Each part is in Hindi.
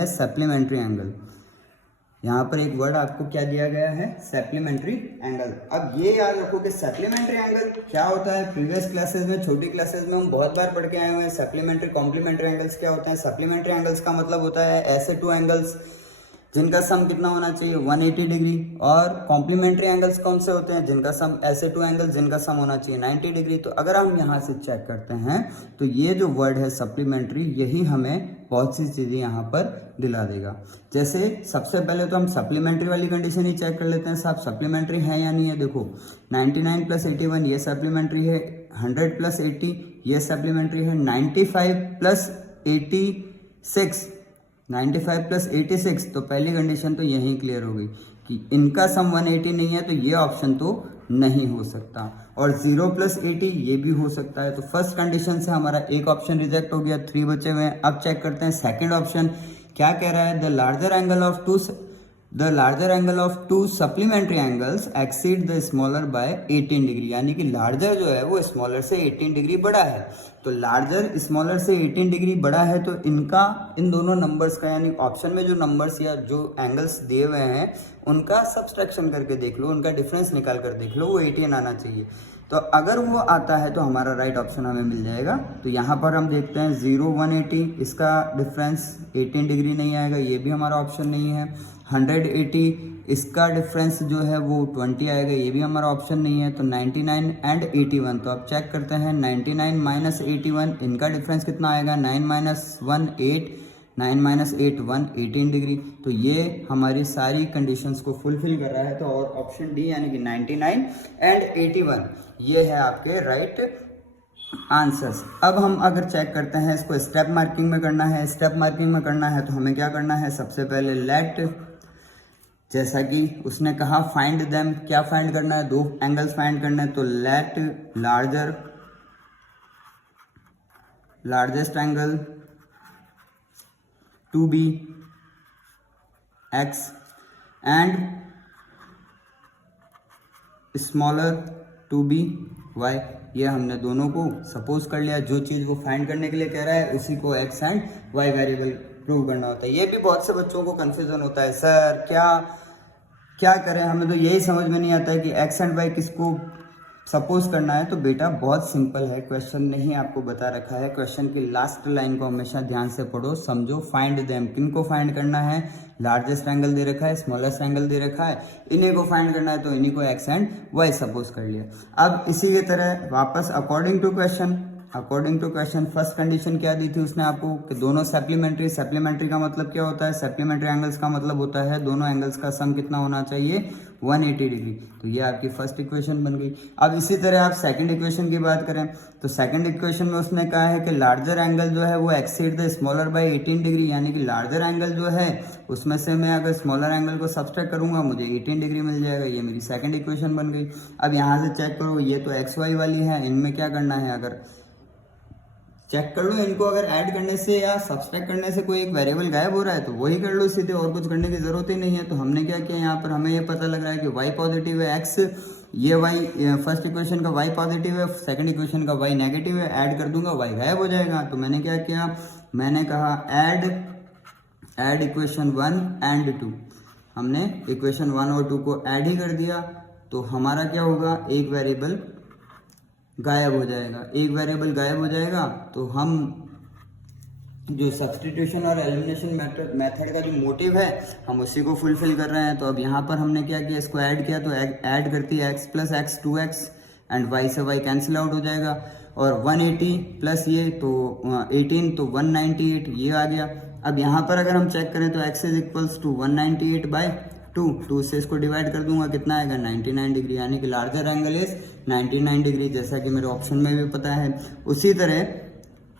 है सप्लीमेंट्री एंगल। यहाँ पर एक वर्ड आपको क्या दिया गया है, सप्लीमेंट्री एंगल। अब ये याद रखो कि सप्लीमेंट्री एंगल क्या होता है। प्रीवियस क्लासेस में, छोटी क्लासेस में हम बहुत बार पढ़ के आए हुए हैं सप्लीमेंट्री कॉम्प्लीमेंट्री एंगल्स क्या होते हैं। सप्लीमेंट्री एंगल्स का मतलब होता है ऐसे टू एंगल्स जिनका सम कितना होना चाहिए 180 डिग्री, और कॉम्प्लीमेंट्री एंगल्स कौन से होते हैं जिनका सम, ऐसे टू एंगल्स जिनका सम होना चाहिए 90 डिग्री। तो अगर हम यहाँ से चेक करते हैं तो ये जो वर्ड है सप्लीमेंट्री, यही हमें बहुत सी चीज़ें यहाँ पर दिला देगा। जैसे सबसे पहले तो हम सप्लीमेंट्री वाली कंडीशन ही चेक कर लेते हैं, साहब सप्लीमेंट्री है या नहीं है। देखो 99 + 81 ये सप्लीमेंट्री है, 100 + 80 ये सप्लीमेंट्री है, 95 + 86 तो पहली कंडीशन तो यही क्लियर हो गई कि इनका सम 180 नहीं है, तो ये ऑप्शन तो नहीं हो सकता। और 0 + 80 ये भी हो सकता है। तो फर्स्ट कंडीशन से हमारा एक ऑप्शन रिजेक्ट हो गया, 3 बचे हुए हैं। अब चेक करते हैं सेकंड ऑप्शन क्या कह रहा है। The larger angle of to supplementary angles exceed the smaller by 18 degree, यानी कि लार्जर जो है वो स्मॉलर से 18 डिग्री बड़ा है। तो लार्जर स्मॉलर से 18 डिग्री बड़ा है, तो इनका, इन दोनों नंबर्स का, यानी ऑप्शन में जो नंबर्स या जो एंगल्स दिए हुए हैं उनका सब्सट्रैक्शन करके देख लो, उनका डिफरेंस निकाल कर देख लो, वो 18 आना चाहिए। तो अगर वो आता है तो हमारा राइट ऑप्शन हमें मिल जाएगा। तो यहाँ पर हम देखते हैं 0 180, इसका डिफरेंस 18 डिग्री नहीं आएगा, ये भी हमारा ऑप्शन नहीं है। 180 इसका डिफरेंस जो है वो 20 आएगा, ये भी हमारा ऑप्शन नहीं है। तो 99 एंड 81, तो अब चेक करते हैं 99 - 81 इनका डिफरेंस कितना आएगा, 9 - 1 8, 9 - 8 1 18 डिग्री। तो ये हमारी सारी कंडीशंस को फुलफिल कर रहा है। तो और ऑप्शन डी यानी कि 99 एंड 81 ये है आपके राइट आंसर्स। अब हम अगर चेक करते हैं इसको स्टेप मार्किंग में करना है, स्टेप मार्किंग में करना है तो हमें क्या करना है, सबसे पहले लेट, जैसा कि उसने कहा फाइंड देम, क्या फाइंड करना है, दो एंगल्स फाइंड करना है। तो let largest angle to be x and smaller to be y। ये हमने दोनों को सपोज कर लिया, जो चीज़ वो फाइंड करने के लिए कह रहा है उसी को x and y variable prove करना होता है। ये भी बहुत से बच्चों को कंफ्यूजन होता है, सर क्या करें, हमें तो यही समझ में नहीं आता है कि x एंड y किसको सपोज करना है। तो बेटा बहुत सिंपल है, क्वेश्चन में ही आपको बता रखा है। क्वेश्चन की लास्ट लाइन को हमेशा ध्यान से पढ़ो, समझो। फाइंड देम, किन को फाइंड करना है, लार्जेस्ट एंगल दे रखा है, स्मॉलेस्ट एंगल दे रखा है, इन्हीं को फाइंड करना है। तो इन्हीं को x एंड y सपोज कर लिया। अब इसी की तरह वापस according to question first condition क्या दी थी उसने आपको कि दोनों सप्लीमेंट्री का मतलब क्या होता है, सप्लीमेंट्री एंगल्स का मतलब होता है दोनों एंगल्स का सम कितना होना चाहिए 180 डिग्री। तो ये आपकी फर्स्ट इक्वेशन बन गई। अब इसी तरह आप सेकंड इक्वेशन की बात करें तो सेकंड इक्वेशन में उसने कहा है कि लार्जर एंगल जो है वो exceed the smaller by 18 degree, यानी कि लार्जर एंगल जो है उसमें से मैं अगर स्मॉलर एंगल को सब्सट्रैक्ट करूंगा मुझे 18 डिग्री मिल जाएगा। ये मेरी सेकंड इक्वेशन बन गई। अब यहाँ से चेक करो, ये तो एक्स वाई वाली है, इनमें क्या करना है, अगर चेक कर लो इनको, अगर ऐड करने से या सब्सट्रैक्ट करने से कोई एक वेरिएबल गायब हो रहा है तो वही कर लो सीधे, और कुछ करने की जरूरत ही नहीं है। तो हमने क्या किया, यहाँ पर हमें ये पता लग रहा है कि y पॉजिटिव है, x ये y फर्स्ट इक्वेशन का y पॉजिटिव है, सेकंड इक्वेशन का y नेगेटिव है, ऐड कर दूंगा y गायब हो जाएगा। तो मैंने क्या किया, मैंने कहा ऐड इक्वेशन 1 एंड 2। हमने इक्वेशन 1 और 2 को ऐड ही कर दिया तो हमारा क्या होगा, एक वेरिएबल गायब हो जाएगा। तो हम जो सब्स्टिट्यूशन और एलिमिनेशन मेथड का जो मोटिव है हम उसी को फुलफिल कर रहे हैं। तो अब यहाँ पर हमने क्या किया, इसको ऐड किया, तो ऐड करती है x + x 2x and y से y कैंसिल आउट हो जाएगा, और 180 प्लस ये तो 18 तो 198 ये आ गया। अब यहाँ पर अगर हम चेक करें तो x = 198/2 से इसको डिवाइड कर दूंगा, कितना आएगा 99 डिग्री, यानी कि लार्जर एंगल इज 99 डिग्री, जैसा कि मेरे ऑप्शन में भी पता है। उसी तरह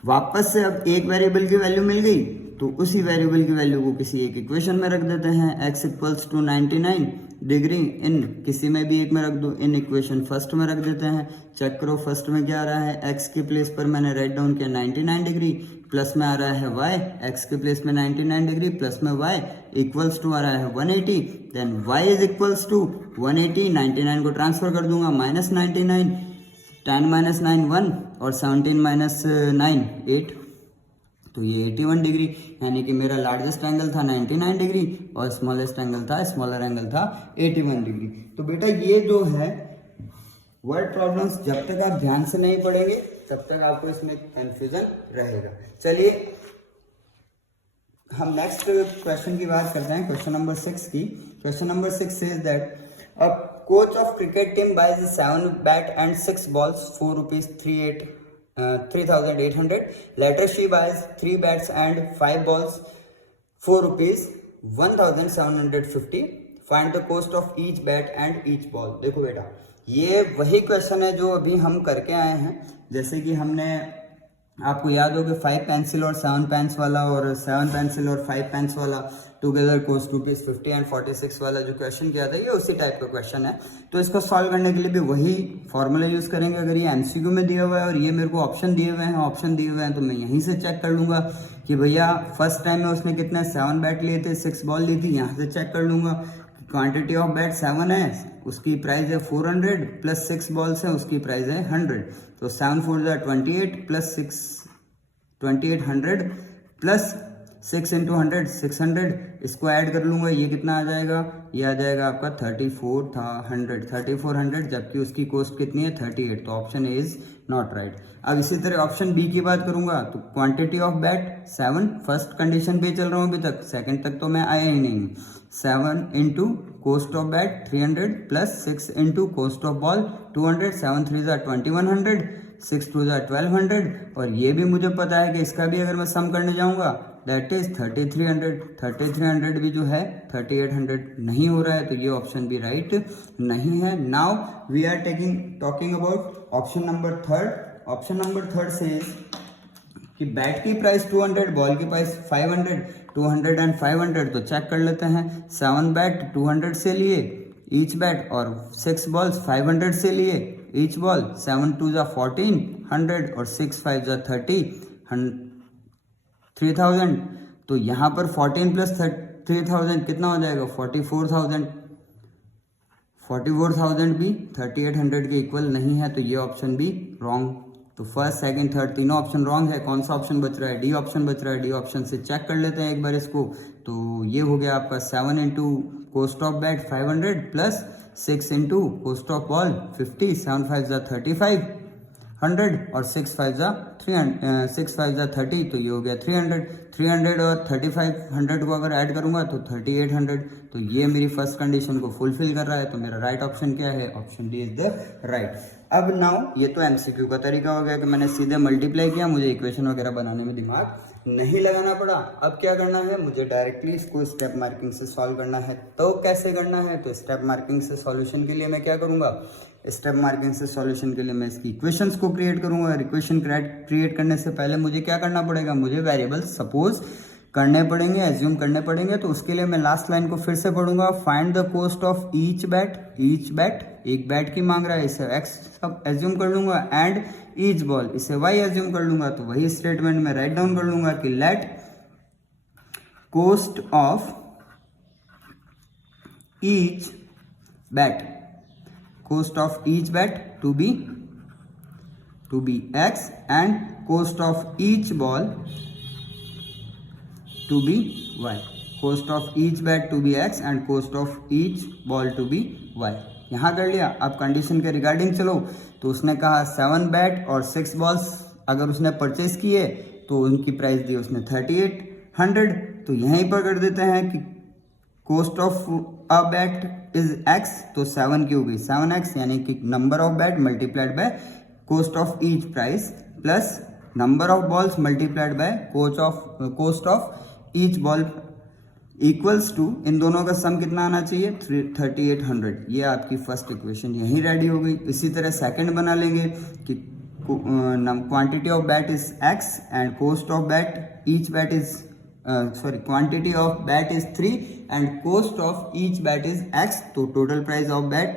वापस से अब एक वेरिएबल की वैल्यू मिल गई तो उसी वेरिएबल की वैल्यू को किसी एक इक्वेशन में रख देते हैं। x = 99 डिग्री इन किसी में भी एक में रख दो, इन इक्वेशन फर्स्ट में रख देते हैं। चेक करो फर्स्ट में क्या आ रहा है, x के प्लेस पर मैंने राइट डाउन किया 99 डिग्री, प्लस में आ रहा है y, x के प्लेस में 99 डिग्री प्लस में y इक्वल्स टू आ रहा है 180, देन y = 180, 99 को ट्रांसफर कर दूंगा -99, 10 - 9 1 और 17 - 9 8, तो ये 81 डिग्री, यानी कि मेरा लार्जेस्ट एंगल था 99 डिग्री और स्मॉलेस्ट एंगल था, स्मॉलर एंगल था 81 डिग्री। तो बेटा ये जो है वर्ड प्रॉब्लम्स जब तक आप ध्यान से नहीं पढ़ेंगे तब तक आपको इसमें कंफ्यूजन रहेगा। चलिए हम नेक्स्ट क्वेश्चन की बात करते हैं, क्वेश्चन नंबर 6 की। Question number 6 says that a coach of cricket team buys 7 bat and 6 balls for ₹3,800. Later she buys 3 bats and 5 balls for ₹1,750. Find the cost of each bat and each ball. देखो बेटा ये वही क्वेश्चन है जो अभी हम करके आए हैं। जैसे कि हमने आपको याद हो कि 5 पेंसिल और 7 पेन्स वाला और 7 पेंसिल और 5 पेन्स वाला टुगेदर कोस्ट ₹50 एंड 46 वाला जो क्वेश्चन किया था, ये उसी टाइप का क्वेश्चन है। तो इसको सॉल्व करने के लिए भी वही फॉर्मूला यूज करेंगे। अगर ये एमसीक्यू में दिया हुआ है और ये मेरे को ऑप्शन दिए हुए हैं तो मैं यहीं से चेक कर लूंगा कि भैया फर्स्ट टाइम में उसने कितने 7 बैट लिए थे, 6 बॉल ली थी। यहाँ से चेक कर लूंगा क्वांटिटी ऑफ बैट 7 है, उसकी प्राइस है 400 प्लस 6 बॉल्स है, उसकी प्राइस है 100। तो 7 4 28 प्लस 6 2800 प्लस 6 इंटू 100 600, इसको ऐड कर लूंगा, ये कितना आ जाएगा, ये आ जाएगा आपका 3400, जबकि उसकी कॉस्ट कितनी है 38। तो option A is not right. अब इसी तरह ऑप्शन बी की बात करूंगा तो quantity of bat 7, first condition पे चल रहा हूं अभी तक, सेकंड तक तो मैं आया ही नहीं। 7 into cost of bat 300 plus 6 into cost of ball 200, 7 3 2100, 6 2 1200, और ये भी मुझे पता है कि इसका भी अगर मैं सम करने जाऊंगा दैट इज 3300 भी जो है 3800 नहीं हो रहा है, तो ये ऑप्शन भी राइट नहीं है। Now we are talking about option number third. Option number third से कि बैट की प्राइस 200, बॉल की प्राइस 500, 200 एंड 500, तो चेक कर लेते हैं। 7 बैट 200 से लिए ईच बैट और 6 बॉल्स 500 से लिए ईच बॉल, 7 2 1400 और 6 5 30 3000। तो यहाँ पर 14 प्लस 3000 कितना हो जाएगा 44,000 भी 3800 के इक्वल नहीं है, तो ये ऑप्शन भी रॉन्ग। तो फर्स्ट सेकंड थर्ड तीनों ऑप्शन रॉन्ग है। कौन सा ऑप्शन बच रहा है, डी ऑप्शन बच रहा है। डी ऑप्शन से चेक कर लेते हैं एक बार इसको। तो ये हो गया आपका 7 into cost of bat 500 plus 6 into cost of ball 50, 7 5 3500 और 6 5 30, तो ये हो गया 300 और 3500 को अगर ऐड करूंगा तो 3800। तो ये मेरी फर्स्ट कंडीशन को फुलफिल कर रहा है, तो मेरा राइट ऑप्शन क्या है, option D is the right. अब नाउ ये तो एमसीक्यू का तरीका हो गया कि मैंने सीधे मल्टीप्लाई किया, मुझे इक्वेशन वगैरह बनाने में दिमाग नहीं लगाना पड़ा। अब क्या करना है, मुझे डायरेक्टली इसको स्टेप मार्किंग से सॉल्व करना है। तो कैसे करना है, तो स्टेप मार्किंग से सॉल्यूशन के लिए मैं क्या करूंगा, स्टेप मार्किंग से सॉल्यूशन के लिए मैं इसकी इक्वेशंस को क्रिएट करूंगा। इक्वेशन क्रिएट करने से पहले मुझे क्या करना पड़ेगा, मुझे वेरिएबल सपोज करने पड़ेंगे, एज्यूम करने पड़ेंगे। तो उसके लिए मैं लास्ट लाइन को फिर से पढ़ूंगा। Find the cost of each bat, एक बैट की मांग रहा है, इसे एक्स एज्यूम कर लूंगा, एंड ईच बॉल इसे वाई एज्यूम कर लूंगा। तो वही स्टेटमेंट में राइट डाउन कर लूंगा कि let cost of each bat to be x and cost of each ball to be y. Cost of each bat to be x and cost of each ball to be y. यहाँ कर लिया। अब कंडीशन के रिगार्डिंग चलो, तो उसने कहा 7 बैट और 6 बॉल्स अगर उसने परचेज किए तो उनकी प्राइस दी उसने 3800। तो यहीं पर कर देते हैं कि cost of a bat is x, तो 7 की हो गई 7x, यानी कि number of bat multiplied by cost of each price plus number of balls multiplied by cost of each ball equals to, इन दोनों का सम कितना आना चाहिए 3800। ये आपकी फर्स्ट इक्वेशन यहीं रेडी हो गई। इसी तरह सेकंड बना लेंगे कि quantity of bat is x and cost of bat each bat is quantity of bat is 3 and cost of each bat is x, तो total price of bat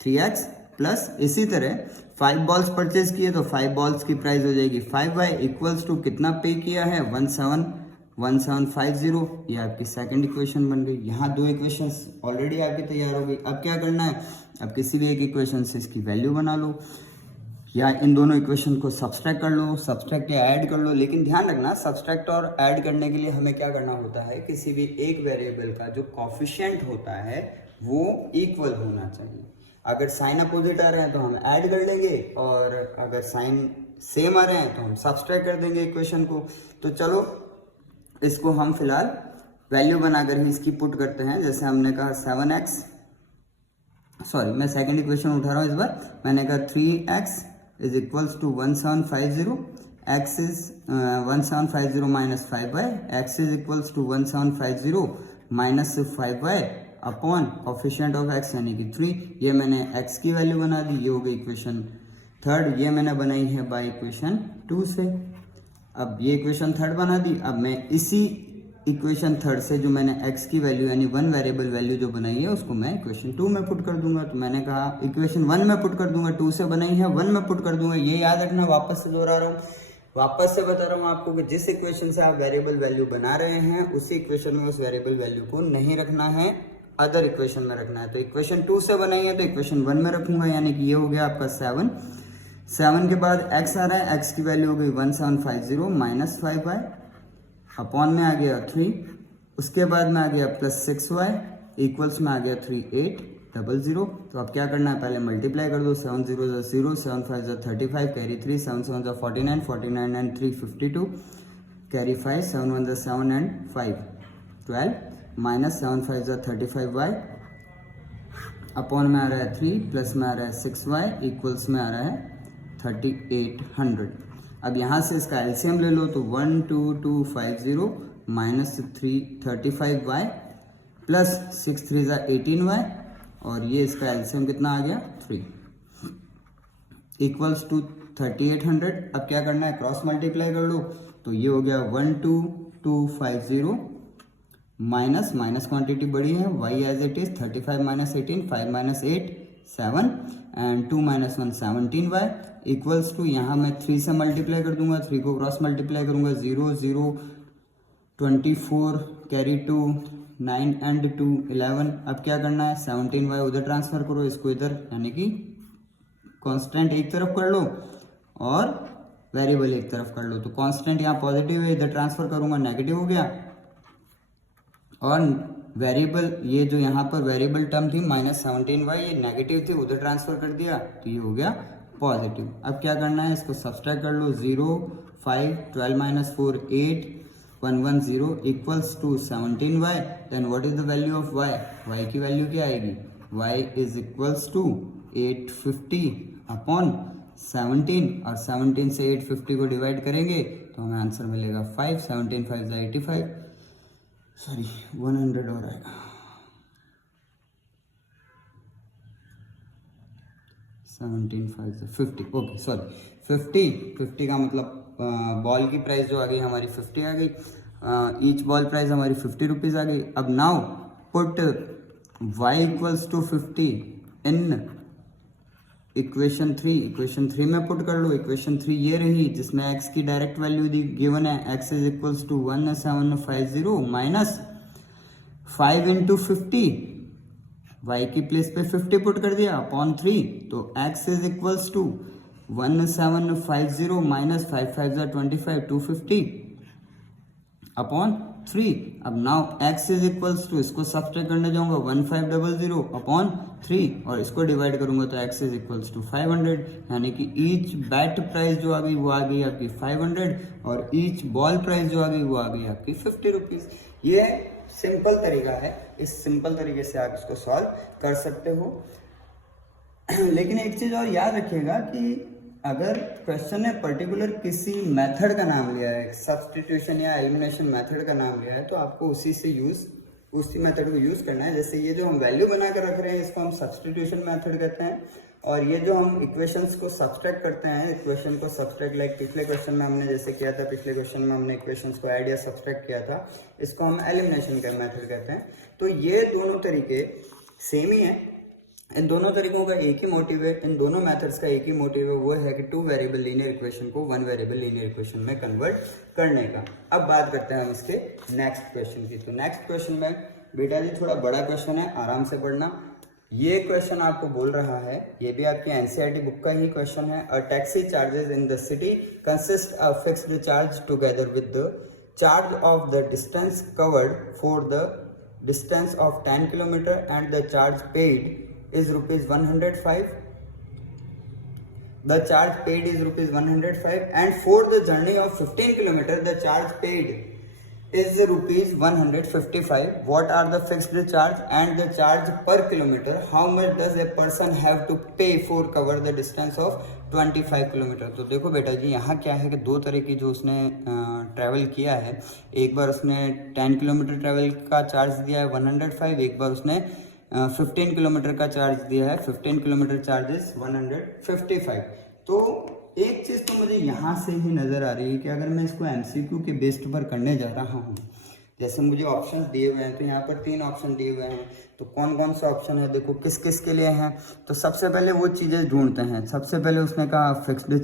3x plus इसी तरह 5 बॉल्स परचेज किए तो 5 बॉल्स की प्राइस हो जाएगी 5y इक्वल्स टू कितना पे किया है 1750। ये आपकी सेकंड इक्वेशन बन गई। यहाँ 2 इक्वेशंस ऑलरेडी आपकी तैयार हो गई। अब क्या करना है, अब किसी भी एक इक्वेशन से इसकी वैल्यू बना लो। या इन दोनों इक्वेशन को सब्सट्रैक्ट कर लो, सब्सट्रैक्ट या ऐड कर लो। लेकिन ध्यान रखना, सब्सट्रैक्ट और ऐड करने के लिए हमें क्या करना होता है, किसी भी एक वेरिएबल का जो कॉफिशिएंट होता है वो इक्वल होना चाहिए। अगर साइन अपोजिट आ रहे हैं तो हम ऐड कर लेंगे, और अगर साइन सेम आ रहे हैं तो हम सब्सट्रैक्ट कर देंगे इक्वेशन को। तो चलो इसको हम फिलहाल वैल्यू बनाकर ही इसकी पुट करते हैं। जैसे हमने कहा 7x, सॉरी मैं सेकंड इक्वेशन उठा रहा हूँ इस बार। मैंने कहा 3x is equals to 1750, x is 1750 minus 5y, x is equals to 1750 minus 5y upon coefficient of x यानी कि 3। ये मैंने x की वैल्यू बना दी, ये हो गई इक्वेशन थर्ड। ये मैंने बनाई है बाय इक्वेशन 2 से। अब ये इक्वेशन थर्ड बना दी। अब मैं इसी इक्वेशन थर्ड से जो मैंने x की वैल्यू यानी वन वेरिएबल वैल्यू जो बनाई है उसको मैं इक्वेशन 2 में पुट कर दूंगा। तो मैंने कहा इक्वेशन 1 में पुट कर दूंगा, 2 से बनाई है 1 में पुट कर दूंगा। ये याद रखना, वापस से दोहरा रहा हूँ, वापस से बता रहा हूँ आपको कि जिस इक्वेशन से आप वेरिएबल वैल्यू बना रहे हैं उसी इक्वेशन में उस वेरिएबल वैल्यू को नहीं रखना है, अदर इक्वेशन में रखना है। तो इक्वेशन 2 से बनाई है तो इक्वेशन 1 में रखूंगा, यानी कि ये हो गया आपका 7 के बाद x आ रहा है, x की वैल्यू हो गई 1750 माइनस 5y, अपॉन में आ गया 3, उसके बाद में आ गया प्लस 6y, इक्वल्स में आ गया 3800। तो अब क्या करना है, पहले मल्टीप्लाई कर दो, 7 0 0, 7 5 35, carry 3, 7 7 49, 49 and 3 52, carry 5, 7 1 7 and 5 12, minus 7 5 35y, upon में आ रहा है 3, प्लस में आ रहा है 6y, इक्वल्स में आ रहा है 3800। अब यहाँ से इसका एलसीएम ले लो तो 12250 माइनस 335y प्लस 6 3 18y, और ये इसका एलसीएम कितना आ गया 3 इक्वल्स टू 3800। अब क्या करना है, क्रॉस मल्टीप्लाई कर लो तो ये हो गया 12250 माइनस माइनस क्वांटिटी बड़ी है, y as it is 35 minus 18, 5 minus 8 7 and 2 minus 1 17y equals to, यहाँ मैं 3 से मल्टीप्लाई कर दूंगा, 3 को क्रॉस मल्टीप्लाई करूंगा 0 0 24 कैरी 2 9 एंड 2 11। अब क्या करना है, 17y उधर ट्रांसफर करो, इसको इधर, यानी कि कांस्टेंट एक तरफ कर लो और वेरिएबल एक तरफ कर लो। तो कांस्टेंट यहाँ पॉजिटिव है, इधर ट्रांसफर करूंगा नेगेटिव हो गया, और वेरिएबल ये जो यहाँ पर वेरिएबल टर्म थी माइनस 17y ये नेगेटिव थी, उधर ट्रांसफर कर दिया तो ये हो गया पॉजिटिव। अब क्या करना है, इसको सब्सट्रैक्ट कर लो, 0 5 12 minus 4 8 1 1 0 equals to 17y। Then what is the value of y, y की वैल्यू क्या आएगी, y is equals to 850 upon 17, और 17 से 850 को डिवाइड करेंगे तो हमें आंसर मिलेगा 5, 17 5 85, सॉरी 100 और आएगा, 17 5 50, ओके सॉरी 50 का मतलब बॉल की प्राइस जो आ गई हमारी 50 आ गई, ईच बॉल प्राइस हमारी 50 रुपीज़ आ गई। अब now put y equals to 50 in equation 3 में पुट कर लो। इक्वेशन 3 ये रही जिसमें x की डायरेक्ट वैल्यू दी गिवन है, x is equals to 1750 minus 5 into 50, y की प्लेस पे 50 पुट कर दिया अपॉन 3, तो x is equals to 1750 minus 5 5 25 250 upon 3। अब now x is equals to, इसको सब्सट्रैक्ट करने जाऊंगा 1500 अपॉन 3 और इसको डिवाइड करूंगा तो x इज इक्वल्स टू 500, यानी कि ईच बैट प्राइस जो आ गई वो आ गई आपकी 500 और ईच बॉल प्राइस जो आ गई वो आ गई आपकी 50 रुपीज़। ये सिंपल तरीका है, इस सिंपल तरीके से आप इसको सॉल्व कर सकते हो। लेकिन एक चीज़ और याद रखिएगा कि अगर क्वेश्चन ने पर्टिकुलर किसी मेथड का नाम लिया है, सब्स्टिट्यूशन या एलिमिनेशन मेथड का नाम लिया है, तो आपको उसी मेथड को यूज़ करना है। जैसे ये जो हम वैल्यू बना कर रख रहे हैं इसको हम सब्स्टिट्यूशन मेथड कहते हैं, और ये जो हम इक्वेशंस को सब्सट्रैक्ट करते हैं, इक्वेशन को सब्सट्रैक्ट लाइक पिछले क्वेश्चन में हमने जैसे किया था, पिछले क्वेश्चन में हमने इक्वेशंस को ऐड या सब्सट्रैक्ट किया था, इसको हम एलिमिनेशन का मेथड कहते हैं। तो ये दोनों तरीके सेम ही हैं, इन दोनों तरीकों का एक ही मोटिव है, इन दोनों मेथड्स का एक ही मोटिव है, वो है कि 2 वेरिएबल लीनियर इक्वेशन को 1 वेरिएबल लीनियर इक्वेशन में कन्वर्ट करने का। अब बात करते हैं हम इसके नेक्स्ट क्वेश्चन की। तो नेक्स्ट क्वेश्चन में बेटा जी थोड़ा बड़ा क्वेश्चन है, आराम से पढ़ना। ये क्वेश्चन आपको बोल रहा है, ये भी आपके एनसीईआरटी बुक का ही क्वेश्चन है। A taxi charges in the city consist of fixed charge together with the charge of the distance covered for the distance of 10 kilometre and the charge paid is ₹105. The charge paid is ₹105 and for the journey of 15 kilometer the charge paid is ₹155. What are the fixed charge and the charge per kilometer? How much does a person have to pay for cover the distance of 25 kilometre? तो देखो बेटा जी, यहाँ क्या है कि दो तरह की जो उसने ट्रैवल किया है, एक बार उसने 10 किलोमीटर ट्रैवल का चार्ज दिया है 105, एक बार उसने 15 किलोमीटर का चार्ज दिया है, 15 किलोमीटर चार्जेस 155। तो एक चीज़ तो मुझे यहाँ से ही नज़र आ रही है कि अगर मैं इसको एमसीक्यू के बेस्ड पर करने जा रहा हूँ, जैसे मुझे ऑप्शंस दिए हुए हैं, तो यहाँ पर 3 ऑप्शन दिए हुए हैं, तो कौन कौन से ऑप्शन है देखो किस किस के लिए हैं। तो सबसे पहले वो चीज़ें ढूंढते हैं। सबसे पहले उसने कहा फिक्स्ड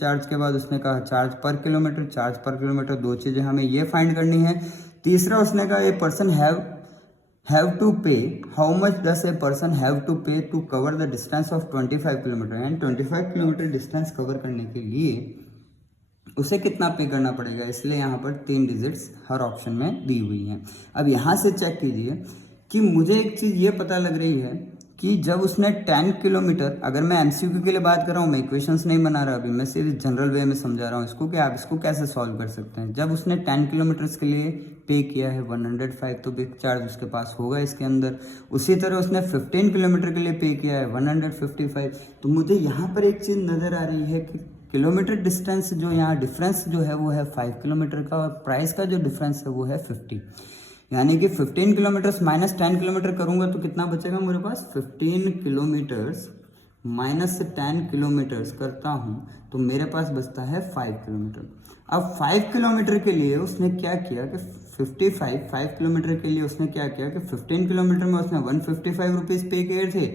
चार्ज के बाद उसने कहा चार्ज पर किलोमीटर, दो चीज़ें हमें ये फाइंड करनी है। तीसरा उसने कहा a person have to pay, how much does a person have to pay to cover the distance of 25 kilometre, and 25 kilometre distance cover करने के लिए उसे कितना पे करना पड़ेगा। इसलिए यहाँ पर 3 डिजिट्स हर ऑप्शन में दी हुई हैं। अब यहाँ से चेक कीजिए कि मुझे एक चीज़ ये पता लग रही है कि जब उसने 10 किलोमीटर, अगर मैं एमसीक्यू के लिए बात कर रहा हूँ, मैं इक्वेशंस नहीं बना रहा, अभी मैं सिर्फ जनरल वे में समझा रहा हूँ इसको कि आप इसको कैसे सॉल्व कर सकते हैं। जब उसने 10 किलोमीटर्स के लिए पे किया है 105, तो बिग चार्ज उसके पास होगा इसके अंदर। उसी तरह उसने 15 किलोमीटर के लिए पे किया है 155। तो मुझे यहाँ पर एक चीज़ नज़र आ रही है कि किलोमीटर डिस्टेंस जो यहाँ डिफरेंस जो है वो है 5 किलोमीटर का, और प्राइस का जो डिफरेंस है वो है 50। यानी कि 15 किलोमीटर्स माइनस 10 किलोमीटर करूंगा तो कितना बचेगा मेरे पास, 15 किलोमीटर्स माइनस 10 किलोमीटर्स करता हूं तो मेरे पास बचता है 5 किलोमीटर। अब 5 किलोमीटर के लिए उसने क्या किया कि 5 किलोमीटर के लिए उसने क्या किया कि 15 किलोमीटर में उसने 155 रुपीज़ पे किए थे,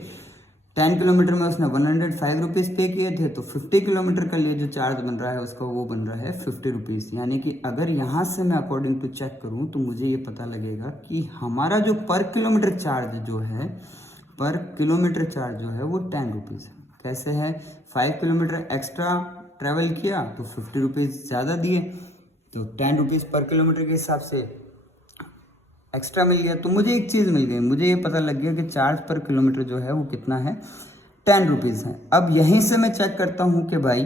10 किलोमीटर में उसने 105 रुपीज़ पे किए थे, तो 50 किलोमीटर का लिए जो चार्ज बन रहा है उसका वो बन रहा है 50 रुपीज़। यानी कि अगर यहाँ से मैं अकॉर्डिंग टू चेक करूँ तो मुझे ये पता लगेगा कि हमारा जो पर किलोमीटर चार्ज जो है, पर किलोमीटर चार्ज जो है वो 10 रुपीज़ है। कैसे है, 5 किलोमीटर एक्स्ट्रा ट्रैवल किया तो 50 रुपीज़ ज़्यादा दिए, तो 10 रुपीज़ पर किलोमीटर के हिसाब से एक्स्ट्रा मिल गया। तो मुझे एक चीज़ मिल गई, मुझे ये पता लग गया कि चार्ज पर किलोमीटर जो है वो कितना है, 10 रुपीज़ है। अब यहीं से मैं चेक करता हूँ कि भाई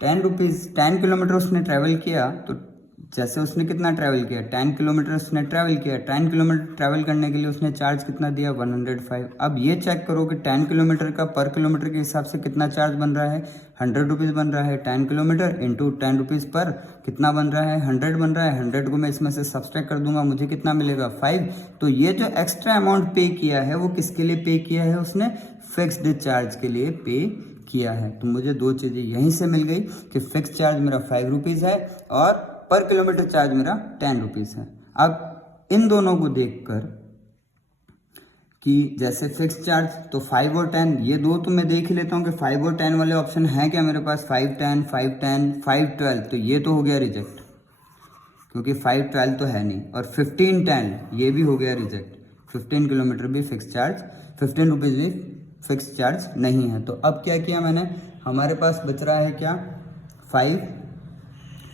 10 किलोमीटर उसने ट्रैवल किया, तो जैसे उसने कितना ट्रैवल किया, 10 किलोमीटर उसने ट्रैवल किया, 10 किलोमीटर ट्रैवल करने के लिए उसने चार्ज कितना दिया, 105। अब ये चेक करो कि 10 किलोमीटर का पर किलोमीटर के हिसाब से कितना चार्ज बन रहा है, 100 रुपीज़ बन रहा है। 10 किलोमीटर इंटू 10 रुपीज़ पर कितना बन रहा है, 100 बन रहा है। 100 को मैं इसमें से सब्सट्रैक्ट कर दूंगा, मुझे कितना मिलेगा, 5। तो ये जो एक्स्ट्रा अमाउंट पे किया है वो किसके लिए पे किया है, उसने फिक्स्ड चार्ज के लिए पे किया है। तो मुझे दो चीज़ें यहीं से मिल गई कि फिक्स चार्ज मेरा 5 रुपीज़ है और पर किलोमीटर चार्ज मेरा 10 रुपीज़ है। अब इन दोनों को देखकर कि जैसे फिक्स चार्ज तो 5 और 10, ये दो तो मैं देख ही लेता हूँ कि 5 और 10 वाले ऑप्शन हैं क्या मेरे पास, 5 10 5 10 5 12, तो ये तो हो गया रिजेक्ट क्योंकि 5 12 तो है नहीं, और 15 10 ये भी हो गया रिजेक्ट। 15 किलोमीटर भी फिक्स चार्ज, 15 रुपीज़ भी फिक्स चार्ज नहीं है। तो अब क्या किया मैंने, हमारे पास बच रहा है क्या,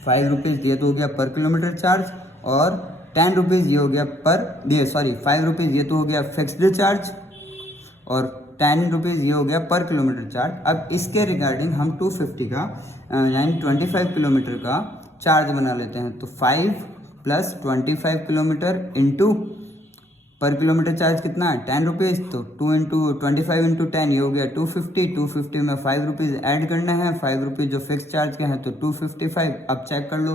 5 रुपीज़ ये तो हो गया पर किलोमीटर चार्ज, और 10 रुपीज़ ये हो गया पर 5 रुपीज़ ये तो हो गया फिक्स्ड चार्ज, और 10 रुपीज़ ये हो गया पर किलोमीटर चार्ज। अब इसके रिगार्डिंग हम 250 का यानी 25 किलोमीटर का चार्ज बना लेते हैं। तो 5 + 25 किलोमीटर इंटू पर किलोमीटर चार्ज कितना है, 10 रुपीज़, तो 2 × 25 × 10 ये हो गया 250। 250 में 5 रुपीज़ ऐड करना है, 5 रुपीज़ जो फिक्स चार्ज के हैं तो 255। अब चेक कर लो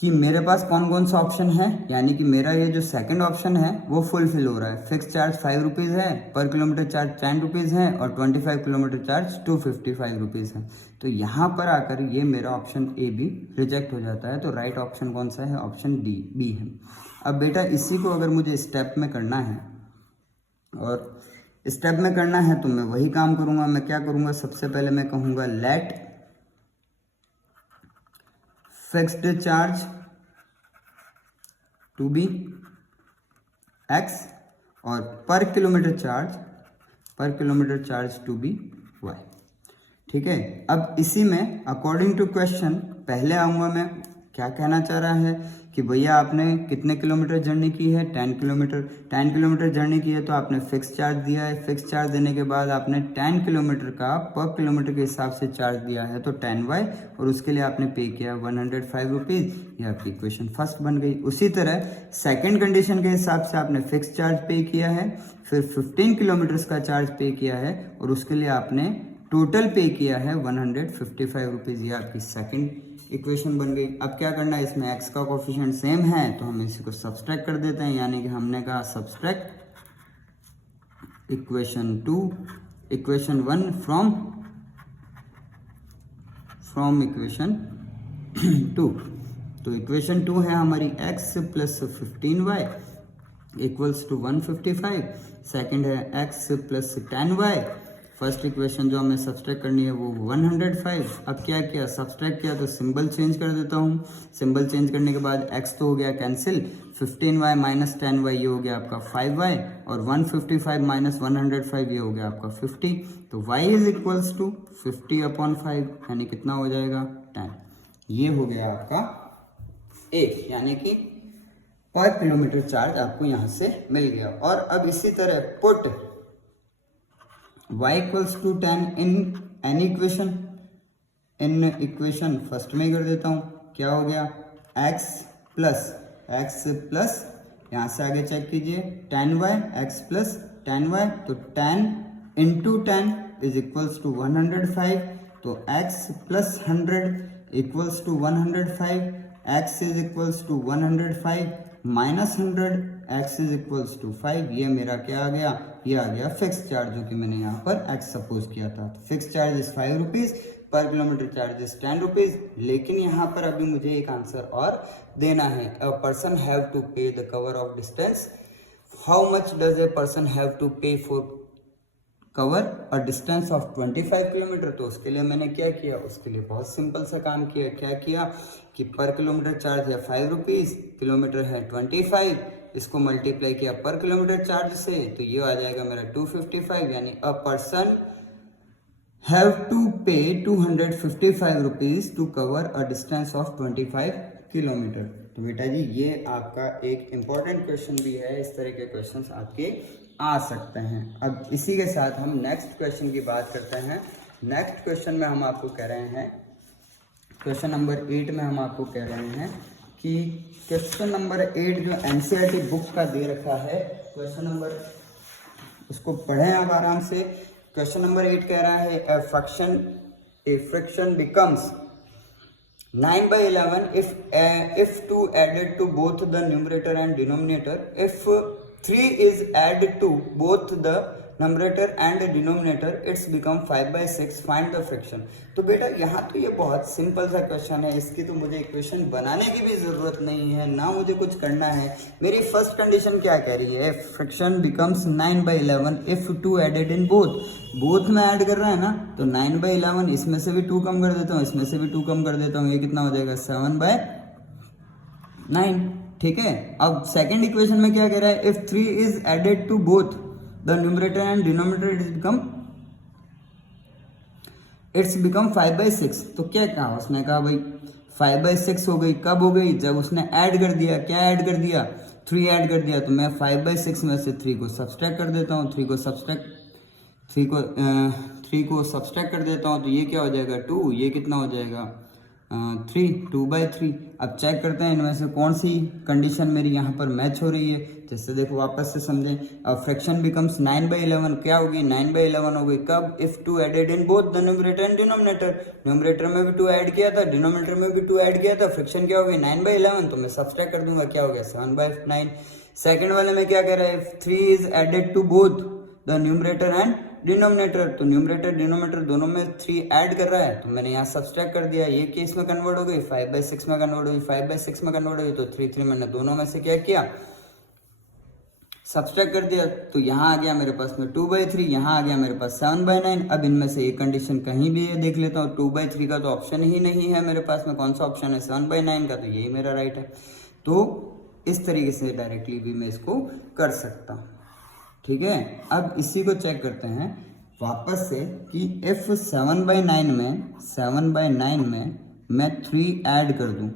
कि मेरे पास कौन कौन सा ऑप्शन है, यानी कि मेरा ये जो सेकंड ऑप्शन है वो फुलफिल हो रहा है। फिक्स चार्ज 5 रुपीज़ है, पर किलोमीटर चार्ज 10 रुपीज़ है, और 25 किलोमीटर चार्ज 255 रुपीज़ है। तो यहाँ पर आकर ये मेरा ऑप्शन ए भी रिजेक्ट हो जाता है। तो राइट ऑप्शन कौन सा है, ऑप्शन बी है। अब बेटा इसी को अगर मुझे स्टेप में करना है, और स्टेप में करना है तो मैं वही काम करूँगा। मैं क्या करूँगा, सबसे पहले मैं कहूँगा let fixed charge to be x, और per kilometre charge to be y. ठीक है, अब इसी में अकॉर्डिंग टू क्वेश्चन पहले आऊँगा मैं, क्या कहना चाह रहा है कि भैया आपने कितने किलोमीटर जर्नी की है, 10 किलोमीटर जर्नी की है, तो आपने फिक्स चार्ज दिया है। फिक्स चार्ज देने के बाद आपने 10 किलोमीटर का पर किलोमीटर के हिसाब से चार्ज दिया है, तो 10y, और उसके लिए आपने पे किया 105 रुपीज़। ये आपकी इक्वेशन फर्स्ट बन गई। उसी तरह सेकंड कंडीशन के हिसाब से आपने फिक्स चार्ज पे किया है, फिर 15 किलोमीटर्स का चार्ज पे किया है, और उसके लिए आपने टोटल पे किया है 155 रुपीज़। ये आपकी सेकंड इक्वेशन बन गई। अब क्या करना है, इसमें x का कोफिशिएंट सेम है तो हम इसी को सब्सट्रैक्ट कर देते हैं, यानी कि हमने कहा सब्सट्रैक्ट इक्वेशन 1 फ्रॉम इक्वेशन 2। तो इक्वेशन 2 है हमारी x plus 15y equals to 155। Second है x plus 10y। First equation जो हमें सब्सट्रैक्ट करनी है वो 105। अब क्या किया, सब्सट्रैक्ट किया तो सिंबल चेंज कर देता हूँ। सिंबल चेंज करने के बाद x तो हो गया कैंसिल, 15y माइनस 10y ये हो गया आपका 5y, और 155 माइनस 105 ये हो गया आपका 50। तो y इज इक्वल्स टू 50/5, यानी कितना हो जाएगा 10। ये हो गया आपका एक, यानी कि पर किलोमीटर चार्ज आपको यहाँ से मिल गया। और अब इसी तरह put y equals to 10 in any equation first में कर देता हूँ। क्या हो गया, x प्लस यहाँ से आगे चेक कीजिए 10y, x प्लस 10y, तो 10 इंटू 10 इज इक्वल्स टू 105। तो x plus 100 equals to 105, x is equals to 105 minus 100, x is equals to 5। ये मेरा क्या आ गया, ये आ गया फिक्स चार्ज, जो कि मैंने यहाँ पर x सपोज किया था। फिक्स चार्ज इज 5 रुपीज़, पर किलोमीटर चार्ज इज 10 रुपीज़। लेकिन यहाँ पर अभी मुझे एक आंसर और देना है। A person have to pay the cover of distance. How much does a person have to pay for cover a distance of 25 kilometre. तो उसके लिए मैंने क्या किया, उसके लिए बहुत सिंपल सा काम किया। क्या किया कि पर किलोमीटर चार्ज है 5 रुपीज़, किलोमीटर है 25, इसको मल्टीप्लाई किया पर किलोमीटर चार्ज से, तो ये आ जाएगा मेरा 255, यानी अ person have to pay 255 rupees to cover a distance of 25 kilometre. तो बेटा जी ये आपका एक इम्पॉर्टेंट क्वेश्चन भी है, इस तरह के क्वेश्चंस आपके आ सकते हैं। अब इसी के साथ हम नेक्स्ट क्वेश्चन की बात करते हैं। नेक्स्ट क्वेश्चन में हम आपको कह रहे हैं, क्वेश्चन नंबर 8 में हम आपको कह रहे हैं कि क्वेश्चन नंबर 8 जो एनसीईआरटी बुक का दे रखा है, क्वेश्चन नंबर, उसको पढ़ें आप आराम से। क्वेश्चन नंबर 8 कह रहा है a fraction becomes 9/11 if 2 added to both the numerator and denominator, if 3 is added to both the numerator and denominator, it's become 5/6, find the fraction। तो बेटा यहाँ तो ये बहुत सिंपल सा क्वेश्चन है, इसकी तो मुझे इक्वेशन बनाने की भी ज़रूरत नहीं है, ना मुझे कुछ करना है। मेरी फर्स्ट कंडीशन क्या कह रही है, fraction becomes 9/11 if 2 added in both में ऐड कर रहा है ना, तो 9/11 इसमें से भी 2 कम कर देता हूँ, इसमें से भी 2 कम कर देता हूँ, ये कितना हो जाएगा 7/9। ठीक है, अब सेकेंड इक्वेशन में क्या कह रहा है, if 3 is added to both the numerator and denominator it's become 5/6। तो क्या कहा उसने, कहा भाई 5/6 हो गई, कब हो गई, जब उसने ऐड कर दिया। क्या ऐड कर दिया, 3 ऐड कर दिया। तो मैं 5/6 में से 3 को सब्सट्रैक्ट कर देता हूँ, 3 को सब्सट्रैक्ट कर देता हूँ, तो ये क्या हो जाएगा 2, ये कितना हो जाएगा 3, 2/3। अब चेक करते हैं इनमें से कौन सी कंडीशन मेरी यहाँ पर मैच हो रही है। जैसे देखो वापस से समझें, अब फ्रैक्शन बिकम्स 9/11 क्या होगी, 9/11 हो गई कब, if 2 added in both the numerator and denominator. Numerator में भी 2 ऐड किया था, डिनोमिनेटर में भी 2 ऐड किया था, फ्रैक्शन क्या हो गई 9/11। तो मैं सब्सट्रैक्ट कर दूंगा, क्या हो गया 7/9। सेकेंड वाले में क्या कह रहा है, if 3 is added to both the numerator and denominator. तो न्यूमरेटर डिनोमिनेटर दोनों में 3 ऐड कर रहा है, तो मैंने यहाँ सब्सट्रैक्ट कर दिया। ये केस में कन्वर्ट हो गई, 5/6 में कन्वर्ट हुई, 5/6 में कन्वर्ट हुई, तो 3 मैंने दोनों में से क्या किया, सब्सट्रैक्ट कर दिया। तो यहाँ आ गया मेरे पास में 2/3, यहाँ आ गया मेरे पास 7/9। अब इनमें से एक कंडीशन कहीं भी है देख लेता हूँ, 2/3 का तो ऑप्शन ही नहीं है मेरे पास में, कौन सा ऑप्शन है 7/9 का, तो यही मेरा राइट है। तो इस तरीके से डायरेक्टली भी मैं इसको कर सकता हूँ। ठीक है। अब इसी को चेक करते हैं वापस से कि if 7/9 में मैं 3 ऐड कर दूं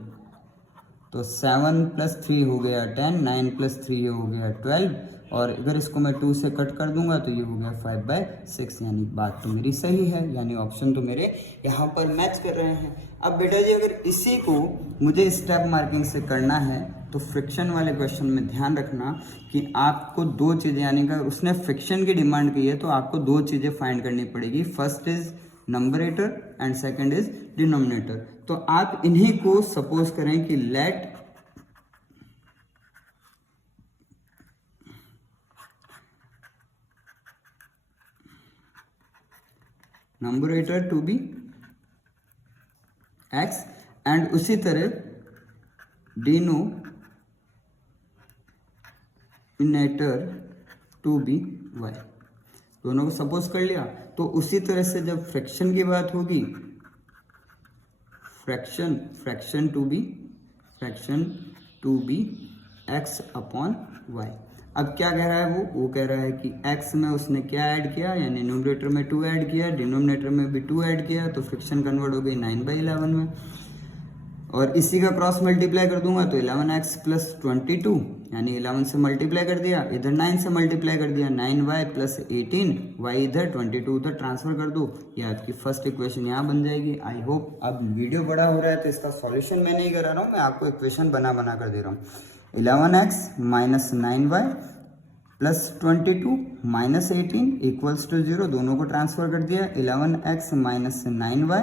तो 7 + 3 हो गया 10, 9 + 3 हो गया 12, और अगर इसको मैं 2 से कट कर दूंगा तो ये हो गया 5/6। यानी बात तो मेरी सही है, यानी ऑप्शन तो मेरे यहाँ पर मैच कर रहे हैं। अब बेटा जी अगर इसी को मुझे स्टेप मार्किंग से करना है तो फ्रिक्शन वाले क्वेश्चन में ध्यान रखना कि आपको दो चीज़ें, यानी कि उसने फ्रिक्शन की डिमांड की है तो आपको दो चीज़ें फाइंड करनी पड़ेगी। First is numerator and second is denominator. तो आप इन्हीं को सपोज करें कि let numerator to be x and उसी तरह डिनोमिनेटर टू बी y, दोनों को सपोज कर लिया। तो उसी तरह से जब फ्रैक्शन की बात होगी, फ्रैक्शन टू बी x/y। अब क्या कह रहा है वो कह रहा है कि x में उसने क्या ऐड किया, यानी न्यूमरेटर में 2 ऐड किया, डिनोमिनेटर में भी 2 ऐड किया, तो फ्रिक्शन कन्वर्ट हो गई 9/11 में। और इसी का क्रॉस मल्टीप्लाई कर दूंगा तो 11x + 22, यानी 11 से मल्टीप्लाई कर दिया, इधर 9 से मल्टीप्लाई कर दिया, 9y + 18, y इधर 22 उधर ट्रांसफर कर दो, ये आपकी फर्स्ट इक्वेशन यहाँ बन जाएगी। आई होप अब वीडियो बड़ा हो रहा है तो इसका सॉल्यूशन मैं नहीं करा रहा हूँ, मैं आपको इक्वेशन बना कर दे रहा हूँ। 11x - 9y + 22 - 18 = 0, दोनों को ट्रांसफर कर दिया। 11x - 9y,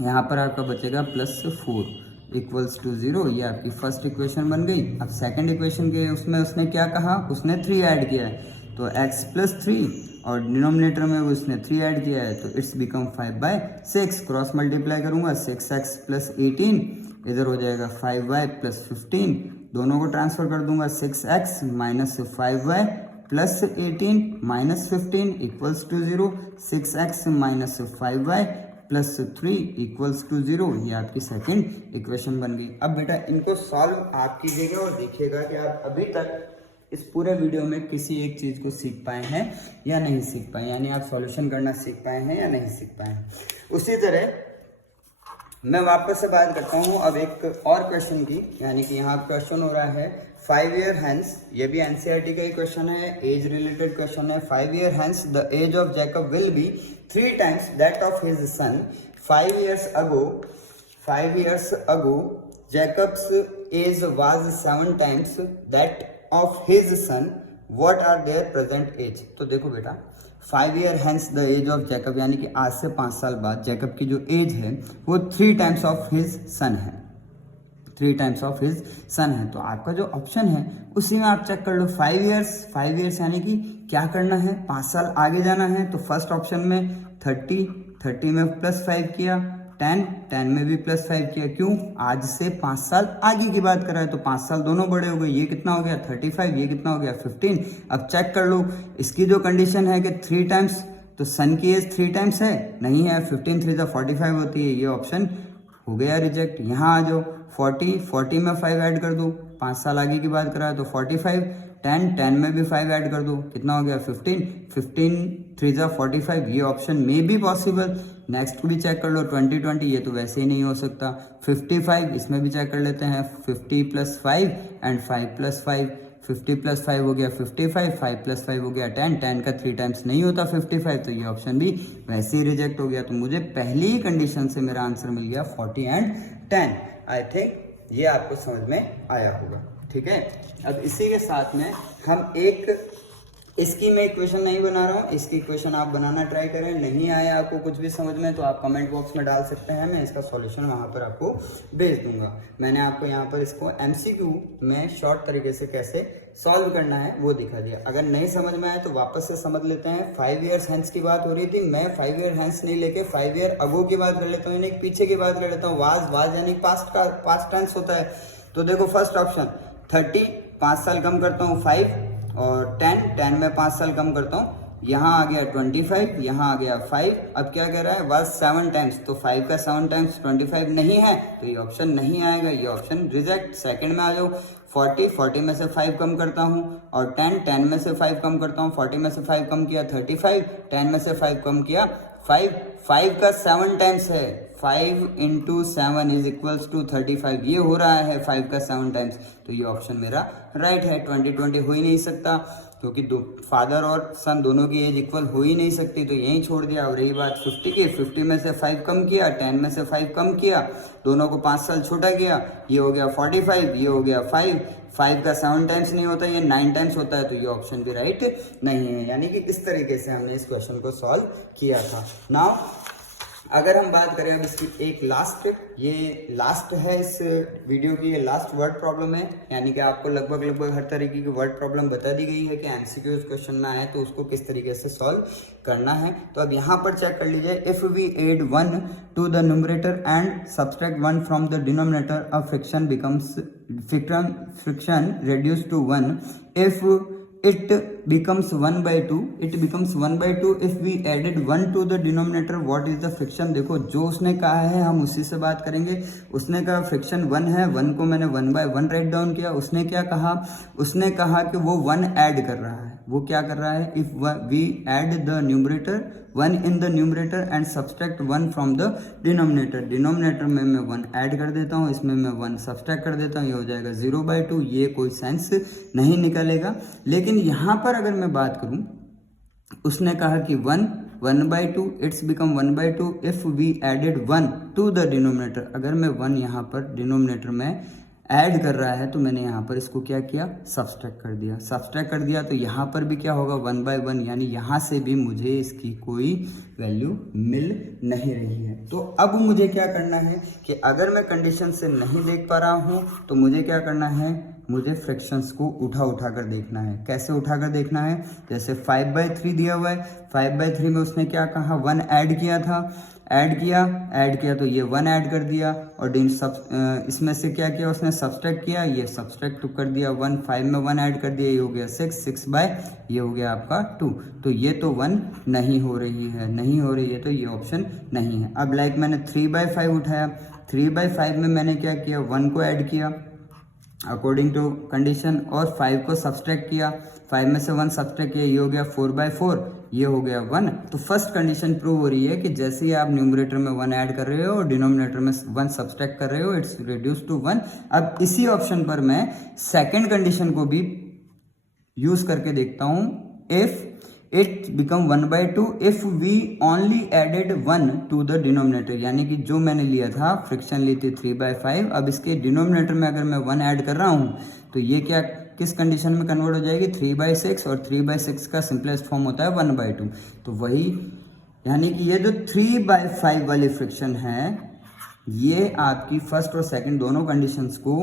यहाँ पर आपका बचेगा +4 = 0, ये आपकी फर्स्ट इक्वेशन बन गई। अब सेकंड इक्वेशन के उसमें उसने क्या कहा, उसने 3 ऐड किया है तो x + 3, और डिनोमिनेटर में उसने 3 ऐड किया है तो इट्स बिकम 5/6। क्रॉस मल्टीप्लाई करूंगा 6x + 18, इधर हो जाएगा 5y + 15, दोनों को ट्रांसफर कर दूंगा। 6x - 5y + 18 - 15 = 0, 6x - 5y + 3 = 0, ये आपकी सेकंड इक्वेशन बन गई। अब बेटा इनको सॉल्व आप कीजिएगा और देखिएगा कि आप अभी तक इस पूरे वीडियो में किसी एक चीज़ को सीख पाए हैं या नहीं सीख पाए, यानी आप सॉल्यूशन करना सीख पाए हैं या नहीं सीख पाए हैं। उसी तरह मैं वापस से बात करता हूँ अब एक और क्वेश्चन की, यानी कि यहाँ क्वेश्चन हो रहा है 5 ईयर हैंस, ये भी एनसीईआरटी का ही क्वेश्चन है, एज रिलेटेड क्वेश्चन है। 5 year hence the age of Jacob will be 3 times that of his son. 5 years ago Jacob's age was 7 times that of his son. What are their present age? तो देखो बेटा 5 year hence the age of Jacob, यानी कि आज से 5 साल बाद जैकब की जो एज है वो 3 times of his son है, 3 times of his son है। तो आपका जो ऑप्शन है उसी में आप चेक कर लो। 5 years यानी कि क्या करना है, 5 साल आगे जाना है। तो फर्स्ट ऑप्शन में 30 में +5 किया, 10 में भी +5 किया। क्यों, आज से 5 साल आगे की बात कर रहा है तो 5 साल दोनों बड़े हो गए। ये कितना हो गया 35, ये कितना हो गया 15। अब चेक कर लो इसकी जो कंडीशन है कि 3 times, तो सन की एज 3 times है, नहीं है, 15 3 45 होती है, ये ऑप्शन हो गया रिजेक्ट। यहाँ आ जाओ 40 में 5 ऐड कर दो, 5 साल आगे की बात कर रहा है तो 45, 10 में भी 5 ऐड कर दो, कितना हो गया 15 3 45, ये ऑप्शन में भी पॉसिबल। नेक्स्ट को भी चेक कर लो 20, ये तो वैसे ही नहीं हो सकता। 55 इसमें भी चेक कर लेते हैं, 50 + 5 एंड 5 + 5, 50 + 5 हो गया 55, 5 + 5 हो गया 10 का 3 times नहीं होता 55, तो ये ऑप्शन भी वैसे ही रिजेक्ट हो गया। तो मुझे पहली ही कंडीशन से मेरा आंसर मिल गया 40 एंड 10। आई थिंक ये आपको समझ में आया होगा, ठीक है। अब इसी के साथ में हम इसकी मैं इक्वेशन नहीं बना रहा हूँ, इसकी इक्वेशन आप बनाना ट्राई करें। नहीं आया आपको कुछ भी समझ में तो आप कमेंट बॉक्स में डाल सकते हैं, मैं इसका सॉल्यूशन वहाँ पर आपको भेज दूंगा। मैंने आपको यहाँ पर इसको MCQ में शॉर्ट तरीके से कैसे सॉल्व करना है वो दिखा दिया। अगर नहीं समझ में आए तो वापस से समझ लेते हैं। 5 years hence की बात हो रही थी, मैं 5 year hence नहीं लेके 5 year ago की बात कर लेता हूँ, यानी पीछे की बात कर लेता हूँ। वाज यानी पास्ट टेंस होता है। तो देखो फर्स्ट ऑप्शन 30, 5 साल कम करता हूँ 5, और 10 में 5 साल कम करता हूँ यहाँ आ गया 25, यहाँ आ गया 5। अब क्या कह रहा है, was 7 टाइम्स, तो 5 का 7 टाइम्स 25 नहीं है, तो ये ऑप्शन नहीं आएगा, ये ऑप्शन रिजेक्ट। सेकंड में आ जाओ, 40 में से 5 कम करता हूँ, और 10 में से 5 कम करता हूँ, 40 में से 5 कम किया 35, 10 में से 5 कम किया 5 का 7 टाइम्स है, 5 × 7 इज इक्वल्स टू 35, ये हो रहा है 5 का 7 टाइम्स, तो ये ऑप्शन मेरा राइट है। 20 हो ही नहीं सकता, क्योंकि फादर और सन दोनों की एज इक्वल हो ही नहीं सकती, तो यहीं छोड़ दिया। और रही बात 50 की, 50 में से 5 कम किया, 10 में से 5 कम किया, दोनों को 5 साल छोटा किया, ये हो गया 45, ये हो गया 5 का 7 टाइम्स नहीं होता, ये 9 टाइम्स होता है, तो ये ऑप्शन भी राइट नहीं है। यानी कि इस तरीके से हमने इस क्वेश्चन को सॉल्व किया था। नाउ अगर हम बात करें अब इसकी एक लास्ट टिप, ये लास्ट है इस वीडियो की, ये लास्ट वर्ड प्रॉब्लम है, यानी कि आपको लगभग हर तरीके की वर्ड प्रॉब्लम बता दी गई है कि एमसीक्यूज क्वेश्चन में आए तो उसको किस तरीके से सॉल्व करना है। तो अब यहाँ पर चेक कर लीजिए, if we add 1 to the numerator and subtract 1 from the denominator, a fraction becomes fraction reduced to 1 if it becomes 1/2, it becomes 1/2 if we added 1 to the denominator, what is the friction। देखो जो उसने कहा है हम उसी से बात करेंगे। उसने कहा फ्रिक्शन 1 है, 1 को मैंने 1/1 राइट डाउन किया। उसने क्या कहा, उसने कहा कि वो 1 ऐड कर रहा है। वो क्या कर रहा है, if we add the numerator 1 in the numerator and subtract 1 from the denominator, denominator में मैं 1 ऐड कर देता हूँ, इसमें मैं 1 सब्सट्रैक्ट कर देता हूँ, ये हो जाएगा 0/2। ये कोई सेंस नहीं निकलेगा। लेकिन यहाँ पर अगर मैं बात करूँ, उसने कहा कि 1/2 it's become 1/2 if we added 1 to the denominator. अगर मैं 1 यहाँ पर डिनोमिनेटर में ऐड कर रहा है तो मैंने यहाँ पर इसको क्या किया, सब्सट्रैक्ट कर दिया, तो यहाँ पर भी क्या होगा 1/1, यानी यहाँ से भी मुझे इसकी कोई वैल्यू मिल नहीं रही है। तो अब मुझे क्या करना है कि अगर मैं कंडीशन से नहीं देख पा रहा हूँ तो मुझे क्या करना है, मुझे फ्रैक्शंस को उठा कर देखना है। कैसे उठा कर देखना है, जैसे 5/3 दिया हुआ है, 5/3 में उसने क्या कहा, 1 ऐड किया था, ऐड किया तो ये 1 ऐड कर दिया, और इसमें से क्या किया उसने, सब्सट्रैक्ट किया, ये सब्सट्रैक्ट कर दिया 1, 5 में 1 ऐड कर दिया, ये हो गया 6 ये हो गया आपका 2। तो ये तो 1 नहीं हो रही है, तो ये ऑप्शन नहीं है। अब लाइक मैंने 3/5 उठाया, 3/5 में मैंने क्या किया, 1 को ऐड किया अकॉर्डिंग टू कंडीशन, और 5 को सब्सट्रैक्ट किया, 5 में से 1 सब्सट्रैक्ट किया, ये हो गया 4/4, ये हो गया 1। तो फर्स्ट कंडीशन प्रूव हो रही है कि जैसे ही आप न्यूमरेटर में 1 ऐड कर रहे हो और डिनोमिनेटर में 1 सब्सट्रैक्ट कर रहे हो, इट्स रिड्यूस टू 1। अब इसी ऑप्शन पर मैं सेकंड कंडीशन को भी यूज करके देखता हूं, if it become 1/2 if we only added 1 to the denominator, यानी कि जो मैंने लिया था फ्रिक्शन ली थी 3/5, अब इसके डिनोमिनेटर में अगर मैं 1 ऐड कर रहा हूं तो ये क्या किस कंडीशन में कन्वर्ट हो जाएगी, 3/6, और 3/6 का सिंपलेस्ट फॉर्म होता है 1/2। तो वही, यानी कि ये जो 3/5 वाली फ्रिक्शन है ये आपकी फर्स्ट और सेकंड दोनों कंडीशंस को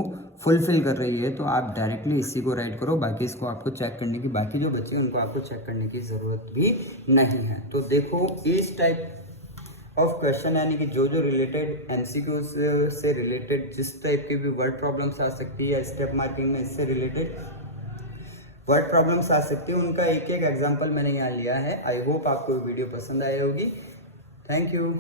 फुलफिल कर रही है, तो आप डायरेक्टली इसी को राइट करो, बाकी इसको आपको चेक करने की, बाकी जो बच्चे उनको आपको चेक करने की ज़रूरत भी नहीं है। तो देखो इस टाइप ऑफ क्वेश्चन, यानी कि जो रिलेटेड एमसीक्यू से रिलेटेड जिस टाइप की भी वर्ड प्रॉब्लम्स आ सकती है, स्टेप मार्किंग में इससे रिलेटेड वर्ड प्रॉब्लम्स आ सकती है, उनका एक एग्जाम्पल मैंने यहाँ लिया है। आई होप आपको वीडियो पसंद आई होगी। Thank you.